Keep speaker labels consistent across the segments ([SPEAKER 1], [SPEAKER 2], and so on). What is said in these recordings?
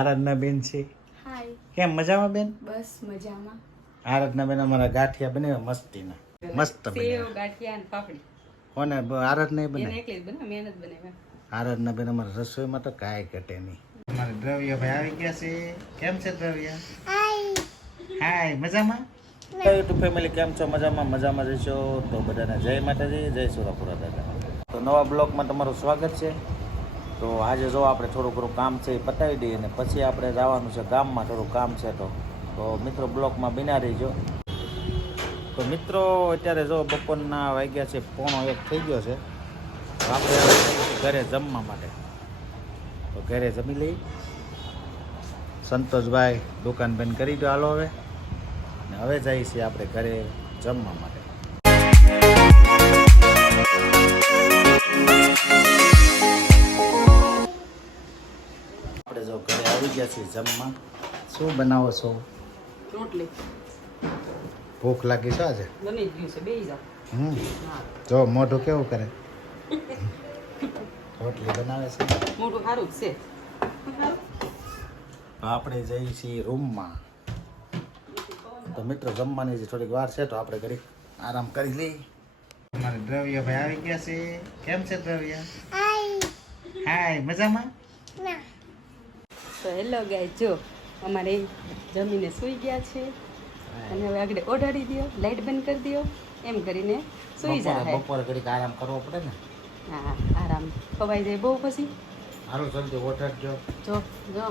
[SPEAKER 1] આરાધના બેન છે કેમ મજામાં બેન?
[SPEAKER 2] બસ મજામાં.
[SPEAKER 1] આરાધના બેન અમારા ગાંઠિયા બને મસ્તીના. મસ્ત
[SPEAKER 3] ગાંઠિયા અને પાપડી.
[SPEAKER 1] કોને આરાધના
[SPEAKER 3] મહેનત બનાવ્યા
[SPEAKER 1] આરાધના બેન અમારા રસોઈમાં તો કાંઈ ઘટે નહીં. અમારે દ્રવ્ય ભાઈ આવી ગયા છે. કેમ છે દ્રવ્ય? હાય. મજામાં? યુટ્યુબ ફેમિલી કેમ છો? મજામાં મજામાં રહેશો તો બધાને જય માતાજી જય સુરાપુરા દાદા. તો નવા બ્લોગમાં તમારું સ્વાગત છે. તો આજે જો આપણે થોડું ઘણું કામ છે એ પતાવી દઈએ અને પછી આપણે જવાનું છે ગામમાં થોડું કામ છે તો. તો મિત્રો બ્લોકમાં બિના રહીજો. તો મિત્રો અત્યારે જો બપોરના વાગ્યા છે, પોણો એક થઈ ગયો છે. આપણે ઘરે જમવા માટે. તો ઘરે જમી લઈ સંતોષભાઈ દુકાન બંધ કરી દો હાલો હવે. ને હવે જઈએ છીએ આપણે ઘરે જમવા માટે. આપણે જો ઘરે આવી ગયા છીએ જમવા. શું બનાવો છો?
[SPEAKER 3] રોટલી.
[SPEAKER 1] ભૂખ લાગી છે આજે?
[SPEAKER 3] બની ગયું છે બેસી જાઓ.
[SPEAKER 1] હમ. જો મોઢું કેવું કરે? રોટલી બનાવે છે?
[SPEAKER 3] મોઢું સારું છે.
[SPEAKER 1] આપણે જઈએ છીએ રૂમમાં. તો મિત્રો જમવાની જે થોડીક વાર છે તો આપણે ઘરે આરામ કરી લઈ અમારે દ્રવ્ય ભાઈ આવી ગયા છે. કેમ છે દ્રવ્ય? હાય મજામાં?
[SPEAKER 3] તો હેલો ગાય જો અમારે જમીને સૂઈ ગયા છે. અને હવે આગળ ઓઢાડી દો લાઈટ બંધ કરી દો એમ કરીને સૂઈ જાય
[SPEAKER 1] બપોર ઘડીક આરામ કરવો પડે ને.
[SPEAKER 3] હા આરામ ખવાઈ જાય બહુ પછી.
[SPEAKER 1] હાલો જલ્દી ઓઢાડજો.
[SPEAKER 3] જો જો.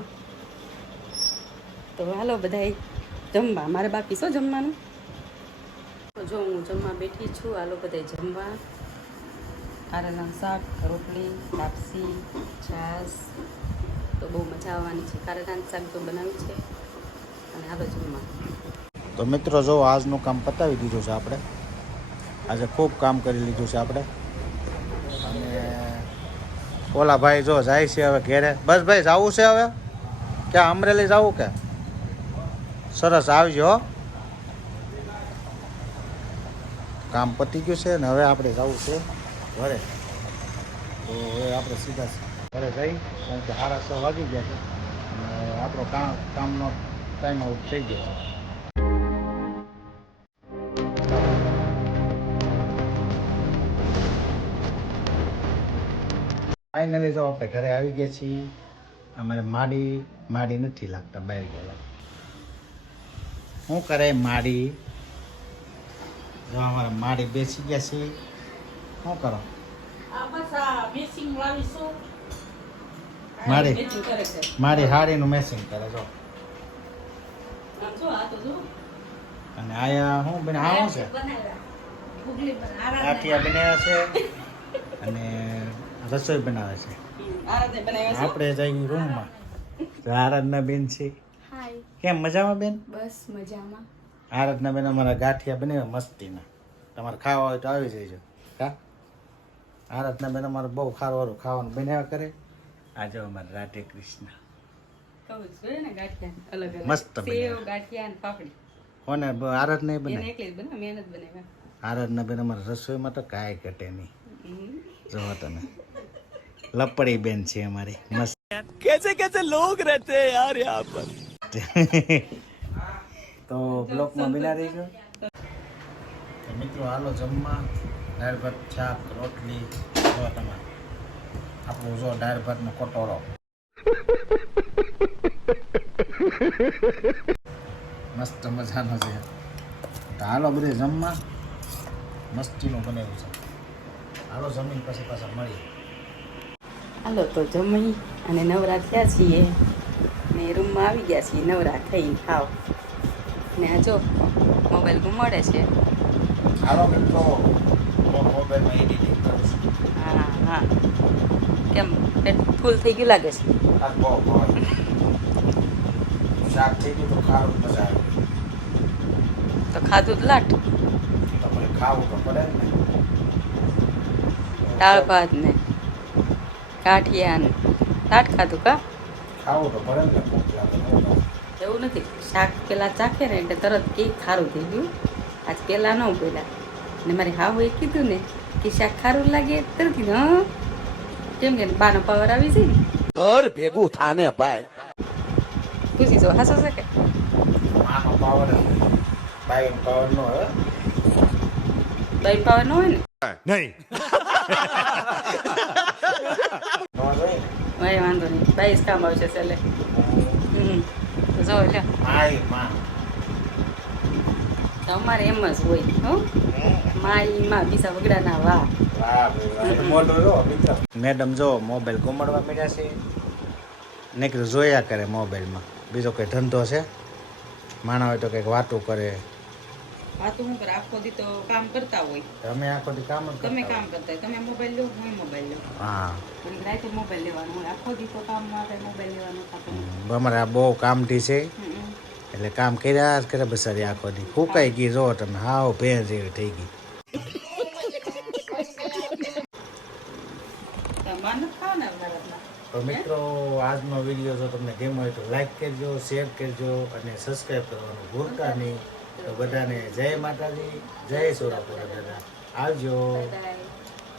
[SPEAKER 3] તો હાલો બધાય જમવા. મારે બાકી શું જમવાનું? તો જો હું જમવા બેઠી છું. હાલો બધાય જમવા. કારેલાનું શાક રોટલી લાપસી છાશ. તો બહુ મજા આવવાની છે. કારેલાનું શાક તો બનાવ્યું છે. અને હાલો જમવા
[SPEAKER 1] તો મિત્રો, જો આજનું કામ પતાવી દીધું છે આપણે. આજે ખૂબ કામ કરી લીધું છે આપણે. અને ઓલા ભાઈ જો જાય છે હવે ઘેરે. બસ ભાઈ, જવું છે હવે? ક્યાં, અમરેલી જવું કે? સરસ, આવજો. કામ પતી ગયું છે ને હવે આપણે જવું છે ઘરે. તો હવે આપણે સીધા ઘરે જઈ કારણ કે સાડા છ વાગી ગયા છે. અને આપણો કામ કામનો ટાઈમ આઉટ થઈ ગયો છે. ફાઇનલી તો આપણે ઘરે આવી ગયા છીએ. અમારે માડી માડી નથી લાગતા બહાર ગયેલા. શું કરે માડી? જો અમારે માડી બેસી ગયા છીએ શું કરો? મારી મારી હાડીનું મેસિંગ કરે જો. અને આયા શું બને આ શું છે? ગાંઠિયા બનાવ્યા છે. અને રસોઈ બનાવે છે. આપણે જઈએ રૂમમાં. તો આરાધના બેન છે. કેમ મજામાં બેન?
[SPEAKER 2] બસ મજામાં.
[SPEAKER 1] આરાધના બેન અમારા ગાંઠિયા બનાવ્યા મસ્તીના. તમારે ખાવા હોય તો આવી જઈજો કા? આરાધના બેન અમારે બહુ ખારું ખાવાનું બનાવ્યા કરે. આજે અમારે રાધે કૃષ્ણ. મસ્ત કોને
[SPEAKER 3] આરત નહીં બને? આરત
[SPEAKER 1] ના બેન અમારા રસોઈમાં તો કાંઈ ઘટે નહીં. જો તમે. લપડી બેન છે અમારી. મસ્ત.
[SPEAKER 4] કેસે કેસે લોગ રહેતે હૈ યાર યહાં પર?
[SPEAKER 1] તો બ્લોકમાં બિના રહીજો મિત્રો હાલો જમવા. દાળ ભાત શાક રોટલી. જો તમારે. આપણું જો દાળ ભાતનો કટોરો. મસ્ત મજાનો છે. તો હાલો બધે જમવા. મસ્તીનું બનેલું છે. હાલો જમીન પછી પાછા મળીએ.
[SPEAKER 3] હાલો તો જમી અને નવરા થયા છીએ. ને રૂમમાં આવી ગયા છીએ. નવરા થઈ ખાવ ને આ જો મોબાઈલ ગુમાડે છે.
[SPEAKER 1] હાલો મિત્રો મોબાઈલમાં એડિટિંગ કરું છું.
[SPEAKER 3] હા હા. કેમ? પેટ ફૂલ થઈ ગયું લાગે છે.
[SPEAKER 1] તો
[SPEAKER 3] ખાધું
[SPEAKER 1] તો લાટ.
[SPEAKER 3] દાળ ભાત ને ગાંઠિયા ને. લાટ ખાધું કા?
[SPEAKER 1] એવું
[SPEAKER 3] નથી. શાક પેલા ચાખે ને એટલે તરત કે ખારું થઈ ગયું. આજ પેલા ન પેલા ને મારી હાવ એ કીધું ને કે શાક ખારું લાગે તરત કીધું હા? કેમ કે બાનો પાવર આવી જાય ને.
[SPEAKER 4] ઘર ભેગું થાને ભાઈ.
[SPEAKER 3] પૂછી જો હસો છે કે
[SPEAKER 1] માનો પાવર બાઈન પાવર નો હે
[SPEAKER 3] દહીં પાવર નો હોય ને?
[SPEAKER 1] નહીં.
[SPEAKER 3] ભાઈ વાંધો નહીં. બાઈસ કામ આવશે છેલ્લે. જો લ્યો. તમારે એમ જ હોય હો. માં ઈ બીજા વગડાના વાહ.
[SPEAKER 1] મેડમ જો મોબાઈલ ઘુમાડવા મળ્યા છે. ને કે જોયા કરે મોબાઈલમાં. બીજો કઈ ધંધો છે? માણા હોય તો કંઈક વાતું કરે.
[SPEAKER 3] વાતું હું પર આખો દી તો કામ કરતા હોય.
[SPEAKER 1] તમે આખો દી કામ
[SPEAKER 3] તમે કામ કરતા હોય. તમે મોબાઈલ લો હું મોબાઈલ લો.
[SPEAKER 1] હા.
[SPEAKER 3] થોડીક રાતે મોબાઈલ લેવાનું હોય. આખો દી તો કામ માટે મોબાઈલ લેવાનું
[SPEAKER 1] અમારે આ બહુ કામથી છે. એટલે કામ કર્યા જ કરે બસારી આખો દી. ફૂકાઈ ગઈ જો તમે હાવ ભેં જેવી થઈ ગઈ
[SPEAKER 3] તમારે નથી ખાવાના ભારતના
[SPEAKER 1] તો મિત્રો, આજનો વીડિયો જો તમને ગેમ હોય તો લાઈક કરજો શેર કરજો અને સબસ્ક્રાઈબ કરવાનું ભૂલતા નહીં. તો બધાને જય માતાજી, જય સોરાપુરા દાદા. આવજો.